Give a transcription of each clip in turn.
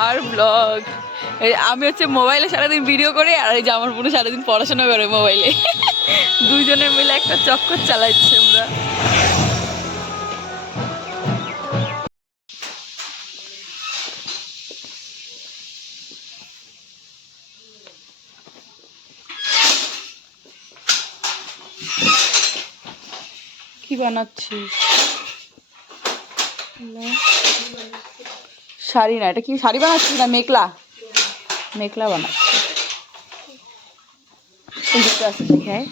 আর blog আমি হচ্ছে মোবাইলে সারাদিন ভিডিও করি, আর এই যে আমার বোন সারাদিন পড়াশোনা করে মোবাইলে দুইজনে মিলে একটা চক্কর চালাচ্ছি আমরা। কি বানাচ্ছিস? শাড়ি না এটা কি শাড়ি বানাচ্ছিস না মেকলা? মেকলা আয়।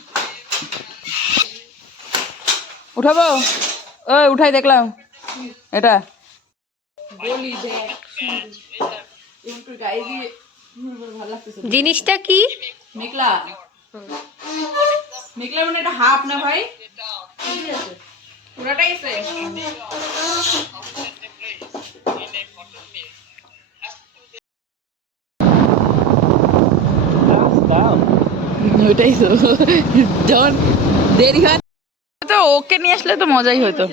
উঠাবো? ওই উঠাই দেখলাম। এটা। জিনিসটা কি? মেঘলা মেঘলা মানে এটা হাফ না ভাই? পুরাটাই ওটাই তো। যখন দেরি হয়। তো ওকে নিয়ে আসলে তো মজাই হতো।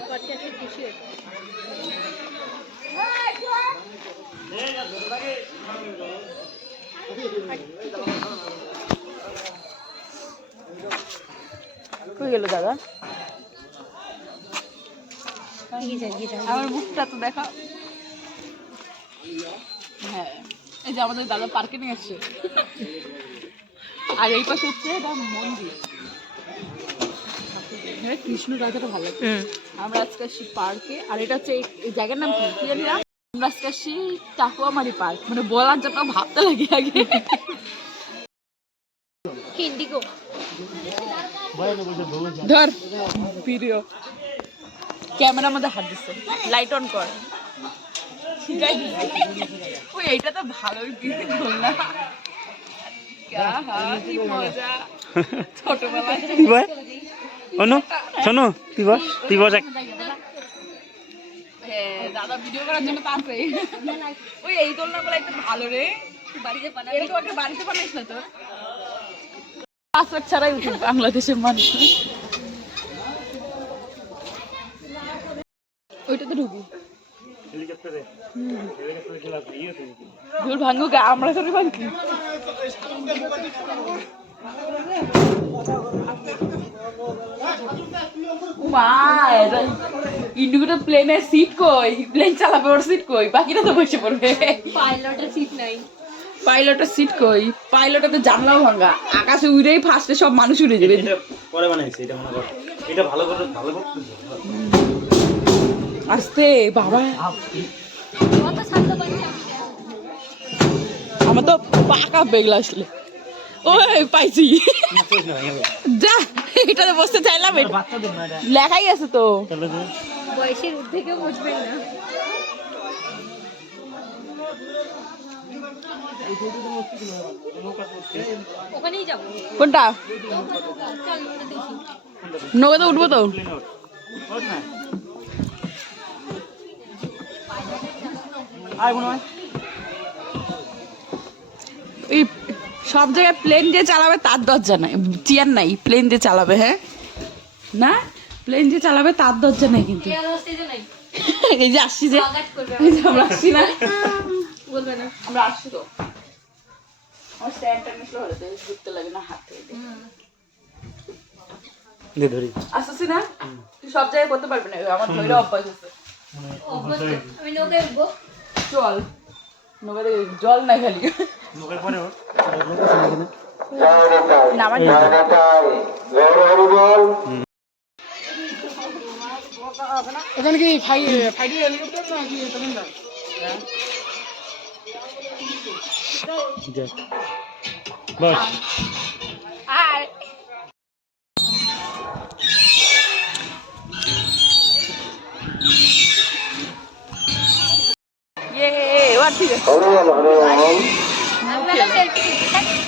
কই গেল দাদা? আমার মুখটা তো দেখা। হ্যাঁ এই যে আমাদের দাদা পার্কে নিয়ে আসছে। আর এই পাশে হচ্ছে এটা মন্দির। কৃষ্ণ রাজাটা ভালো লাগে আমরা আজকে আসছি পার্কে আর এটা হচ্ছে এই- জায়গার নাম কি? জানি না? আমরা আজকে আসছি টাকুয়ামারি পার্ক। মানে বলার জন্য ভাবতে লাগে আগে। ইন্ডিগো ধর। ভিডিও। ক্যামেরার মধ্যে হাত দিচ্ছে লাইট অন কর। ওই এইটা তো ভালোই দিতে বললাম অনু শোনো তুই বস তুই বস হ্যাঁ, দাদা ভিডিও করার জন্য পারবে ওই এই দোলনাগুলো একটু ভালো রে। বাড়িতে বানাই বাড়িতে বানাইস না তো পাসওয়ার্ড ছাড়াই উঠে বাংলাদেশের মানুষ। ওইটা তো ঢুকি দূর আমরা করে ভাঙি। ইন্ডিগোটা প্লেনের সিট কই? প্লেন চালাবে ওর সিট কই? বাকিরা তো বসে পড়বে। পাইলটের সিট নাই। পাইলটের সিট কই? পাইলটের তো জানলাও ভাঙা। আকাশে উড়েই ফার্স্টে সব মানুষ উড়ে যাবে। পরে বানাইছি এটা মনে কর। এটা ভালো করে ভালো আস্তে বাবা। আমার তো পাকা বেগলা আসলে। ওই পাইছি। যা এটাতে বসতে চাইলাম লেখাই আছে তো। বয়সের বসবেন না। কোনটা? নৌকাতে উঠবো তো বস না আয় মনে হয় এই সব জায়গায় প্লেন দিয়ে চালাবে তার দরজা নাই চেয়ার নাই প্লেন দিয়ে চালাবে হ্যাঁ? না? প্লেন যে চালাবে তার দরজা নাই কিন্তু। এই যে আসছি যে। এই যে আমরা আসছি না। বলবে না। আমরা আসছি তো। আমার স্ট্যান্ডটা হলে তো লাগে না হাত থেকে দে ধরি। আসছি না? তুই সব জায়গায় করতে পারবি না আমার ধৈর্য অভ্যাস আছে। আমি নৌকায় উঠবো। চল নৌকাতে জল নাই খালি। মুখের পরে নামার ওখানে কি ফাই ফাইটার হেলিকপ্টার না কি তখন না বস। Hurry up, hurry up.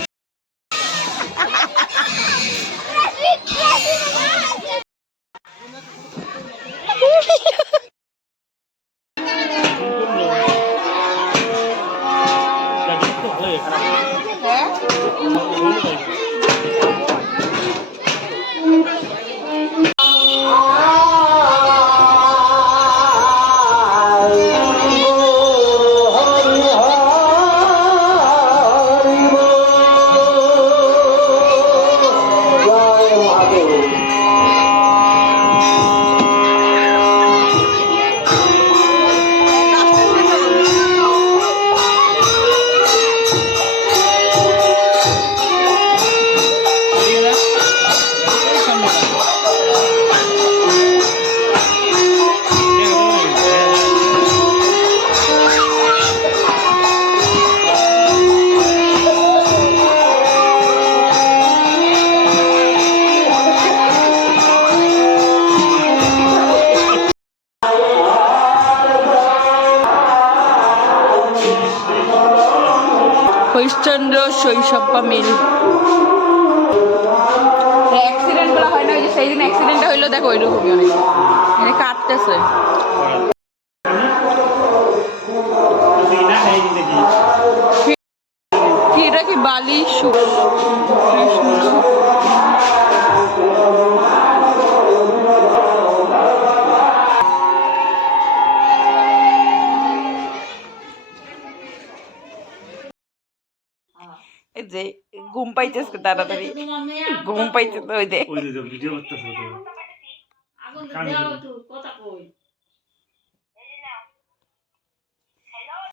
Harishchandra শৈশব বা মিল অ্যাক্সিডেন্টগুলো হয় না ওই যে সেই দিন অ্যাক্সিডেন্টটা হইল দেখো ওইরকমই অনেক। মানে কাটতেছে। কি এটা কি বালি? সুখ যে ঘুম পাইতেছে তাড়াতাড়ি। ঘুম পাইতেছে ওই যে। ভিডিও করতেছে